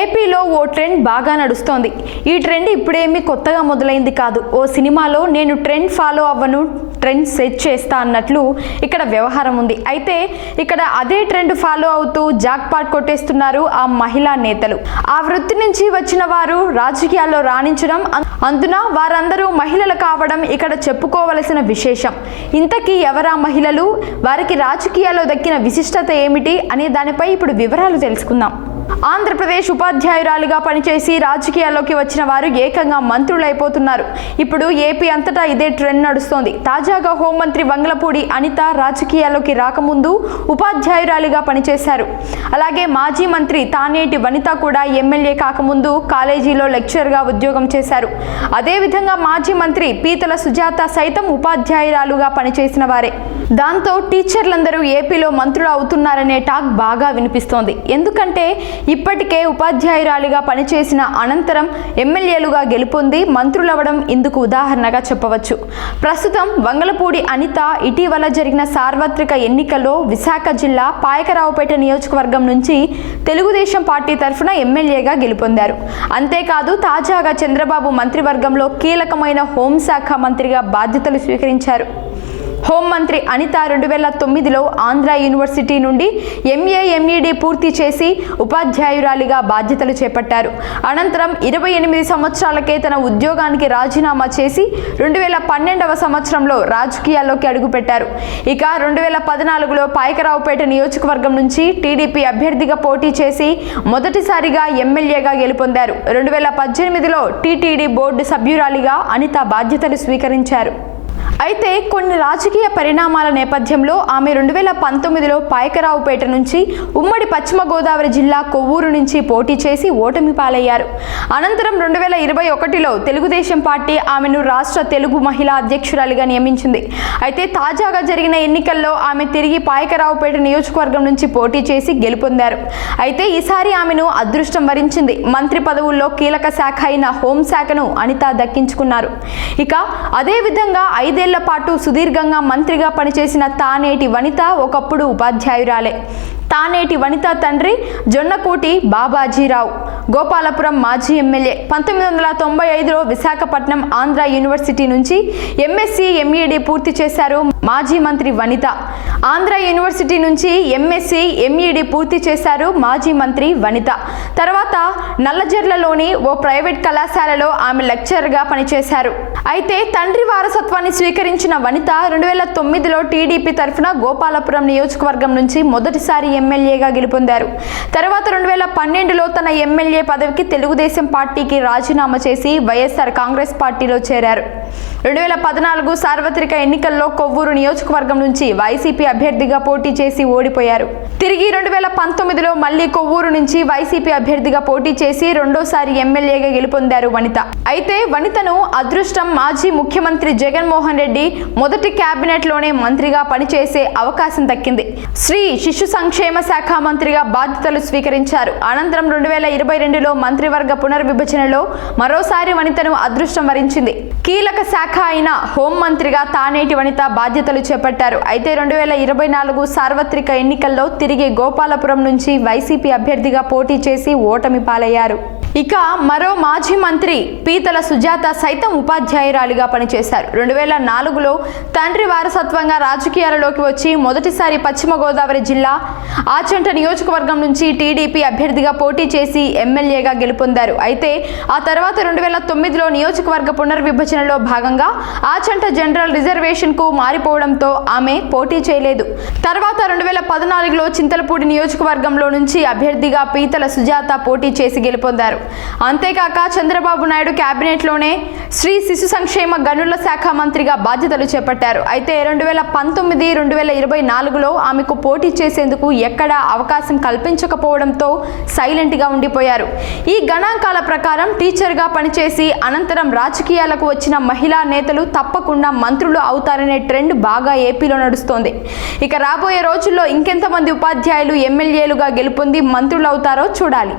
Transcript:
ఏపీలో ఓ ట్రెండ్ బాగా నడుస్తోంది. ఈ ట్రెండ్ ఇప్పుడేమీ కొత్తగా మొదలైంది కాదు. ఓ సినిమాలో నేను ట్రెండ్ ఫాలో అవ్వను ట్రెండ్ సెట్ చేస్తా అన్నట్లు ఇక్కడ వ్యవహారం ఉంది. అయితే ఇక్కడ అదే ట్రెండ్ ఫాలో అవుతూ జాక్పాట్ కొట్టేస్తున్నారు ఆ మహిళా నేతలు. ఆ వృత్తి నుంచి వచ్చిన వారు రాజకీయాల్లో రాణించడం అందున వారందరూ మహిళలు కావడం ఇక్కడ చెప్పుకోవలసిన విశేషం. ఇంతకీ ఎవరా మహిళలు? వారికి రాజకీయాల్లో దక్కిన విశిష్టత ఏమిటి? అనే దానిపై ఇప్పుడు వివరాలు తెలుసుకుందాం. ఆంధ్రప్రదేశ్ ఉపాధ్యాయురాలుగా పనిచేసి రాజకీయాల్లోకి వచ్చిన వారు ఏకంగా మంత్రులైపోతున్నారు. ఇప్పుడు ఏపీ అంతటా ఇదే ట్రెండ్ నడుస్తోంది. తాజాగా హోంమంత్రి వంగలపూడి అనిత రాజకీయాల్లోకి రాకముందు ఉపాధ్యాయురాలిగా పనిచేశారు. అలాగే మాజీ మంత్రి తానేటి వనిత కూడా ఎమ్మెల్యే కాకముందు కాలేజీలో లెక్చర్గా ఉద్యోగం చేశారు. అదేవిధంగా మాజీ మంత్రి పీతల సుజాత సైతం ఉపాధ్యాయురాలుగా పనిచేసిన వారే. దాంతో టీచర్లందరూ ఏపీలో మంత్రులు అవుతున్నారనే టాక్ బాగా వినిపిస్తోంది. ఎందుకంటే ఇప్పటికే ఉపాధ్యాయురాలిగా పనిచేసిన అనంతరం ఎమ్మెల్యేలుగా గెలుపొంది మంత్రులవ్వడం ఇందుకు ఉదాహరణగా చెప్పవచ్చు. ప్రస్తుతం వంగలపూడి అనిత ఇటీవల జరిగిన సార్వత్రిక ఎన్నికల్లో విశాఖ జిల్లా పాయకరావుపేట నియోజకవర్గం నుంచి తెలుగుదేశం పార్టీ తరఫున ఎమ్మెల్యేగా గెలుపొందారు. అంతేకాదు తాజాగా చంద్రబాబు మంత్రివర్గంలో కీలకమైన హోంశాఖ మంత్రిగా బాధ్యతలు స్వీకరించారు. హోంమంత్రి అనిత రెండు వేల తొమ్మిదిలో ఆంధ్ర యూనివర్సిటీ నుండి ఎంఏ ఎంఈడి పూర్తి చేసి ఉపాధ్యాయురాలిగా బాధ్యతలు చేపట్టారు. అనంతరం ఇరవై ఎనిమిది సంవత్సరాలకే తన ఉద్యోగానికి రాజీనామా చేసి రెండు వేల పన్నెండవ సంవత్సరంలో రాజకీయాల్లోకి అడుగుపెట్టారు. ఇక రెండు వేల పద్నాలుగులో పాయకరావుపేట నియోజకవర్గం నుంచి టీడీపీ అభ్యర్థిగా పోటీ చేసి మొదటిసారిగా ఎమ్మెల్యేగా గెలుపొందారు. రెండు వేల పద్దెనిమిదిలో టీటీడీ బోర్డు సభ్యురాలిగా అనిత బాధ్యతలు స్వీకరించారు. అయితే కొన్ని రాజకీయ పరిణామాల నేపథ్యంలో ఆమె రెండు వేల పంతొమ్మిదిలో పాయకరావుపేట నుంచి ఉమ్మడి పశ్చిమ గోదావరి జిల్లా కొవ్వూరు నుంచి పోటీ చేసి ఓటమి పాలయ్యారు. అనంతరం రెండు వేల ఇరవై ఒకటిలో తెలుగుదేశం పార్టీ ఆమెను రాష్ట్ర తెలుగు మహిళా అధ్యక్షురాలిగా నియమించింది. అయితే తాజాగా జరిగిన ఎన్నికల్లో ఆమె తిరిగి పాయకరావుపేట నియోజకవర్గం నుంచి పోటీ చేసి గెలుపొందారు. అయితే ఈసారి ఆమెను అదృష్టం వరించింది. మంత్రి పదవుల్లో కీలక శాఖ అయిన హోంశాఖను అనిత దక్కించుకున్నారు. ఇక అదేవిధంగా ఐదే ఐదేళ్ళ పాటు సుదీర్ఘంగా మంత్రిగా పనిచేసిన తానేటి వనిత ఒకప్పుడు ఉపాధ్యాయురాలే. తానేటి వనిత తండ్రి జొన్నకోటి బాబాజీరావు. గోపాలపురం మాజీ ఎమ్మెల్యే. పంతొమ్మిది వందల తొంభై ఐదులో విశాఖపట్నం ఆంధ్ర యూనివర్సిటీ నుంచి ఎంఎస్సి ఎంఈడి పూర్తి చేశారు మాజీ మంత్రి వనిత. ఆంధ్ర యూనివర్సిటీ నుంచి ఎంఎస్సి ఎంఈడి పూర్తి చేశారు మాజీ మంత్రి వనిత. తర్వాత నల్లజర్లలోని ఓ ప్రైవేట్ కళాశాలలో ఆమె లెక్చరర్గా పనిచేశారు. అయితే తండ్రి వారసత్వాన్ని స్వీకరించిన వనిత రెండు వేల తొమ్మిదిలో టీడీపీ తరఫున గోపాలపురం నియోజకవర్గం నుంచి మొదటిసారి ఎమ్మెల్యేగా గెలుపొందారు. తర్వాత రెండు వేల పన్నెండులో తన ఎమ్మెల్యే పదవికి తెలుగుదేశం పార్టీకి రాజీనామా చేసి వైఎస్ఆర్ కాంగ్రెస్ పార్టీలో చేరారు. రెండు వేల పద్నాలుగు సార్వత్రిక ఎన్నికల్లో కొవ్వూరు నియోజకవర్గం నుంచి వైసీపీ అభ్యర్థిగా పోటీ చేసి ఓడిపోయారు. తిరిగి రెండు వేల పంతొమ్మిదిలో మళ్ళీ కొవ్వూరు నుంచి వైసీపీ అభ్యర్థిగా పోటీ చేసి రెండోసారి ఎమ్మెల్యేగా గెలుపొందారు వనిత. అయితే వనితను అదృష్టం మాజీ ముఖ్యమంత్రి జగన్మోహన్ రెడ్డి మొదటి క్యాబినెట్లోనే మంత్రిగా పనిచేసే అవకాశం దక్కింది. శ్రీ శిశు సంక్షేమ శాఖ మంత్రిగా బాధ్యతలు స్వీకరించారు. అనంతరం రెండు వేల ఇరవై రెండులో మంత్రివర్గ పునర్విభజనలో మరోసారి వనితను అదృష్టం వరించింది. కీలక శాఖ అయిన హోంమంత్రిగా తానేటి వనిత బాధ్యతలు చేపట్టారు. అయితే రెండు వేల ఇరవై నాలుగు సార్వత్రిక ఎన్నికల్లో తిరిగి గోపాలపురం నుంచి వైసీపీ అభ్యర్థిగా పోటీ చేసి ఓటమి పాలయ్యారు. ఇక మరో మాజీ మంత్రి పీతల సుజాత సైతం ఉపాధ్యాయురాలిగా పనిచేశారు. రెండు వేల నాలుగులో తండ్రి వారసత్వంగా రాజకీయాలలోకి వచ్చి మొదటిసారి పశ్చిమ గోదావరి జిల్లా ఆచంట నియోజకవర్గం నుంచి టీడీపీ అభ్యర్థిగా పోటీ చేసి ఎమ్మెల్యేగా గెలుపొందారు. అయితే ఆ తర్వాత రెండు వేల తొమ్మిదిలో నియోజకవర్గ పునర్విభజనలో భాగంగా ఆచంట జనరల్ రిజర్వేషన్కు మారిపోవడంతో ఆమె పోటీ చేయలేదు. తర్వాత రెండు వేల పద్నాలుగులో చింతలపూడి నియోజకవర్గంలో నుంచి అభ్యర్థిగా పీతల సుజాత పోటీ చేసి గెలుపొందారు. అంతేకాక చంద్రబాబు నాయుడు కేబినెట్లోనే శ్రీ శిశు సంక్షేమ గనుల శాఖ మంత్రిగా బాధ్యతలు చేపట్టారు. అయితే రెండు వేల పంతొమ్మిది రెండు వేల ఇరవై నాలుగులో ఆమెకు పోటీ చేసేందుకు ఎక్కడా అవకాశం కల్పించకపోవడంతో సైలెంట్గా ఉండిపోయారు. ఈ గణాంకాల ప్రకారం టీచర్గా పనిచేసి అనంతరం రాజకీయాలకు వచ్చిన మహిళా నేతలు తప్పకుండా మంత్రులు అవుతారనే ట్రెండ్ బాగా ఏపీలో నడుస్తోంది. ఇక రాబోయే రోజుల్లో ఇంకెంతమంది ఉపాధ్యాయులు ఎమ్మెల్యేలుగా గెలుపొంది మంత్రులు అవుతారో చూడాలి.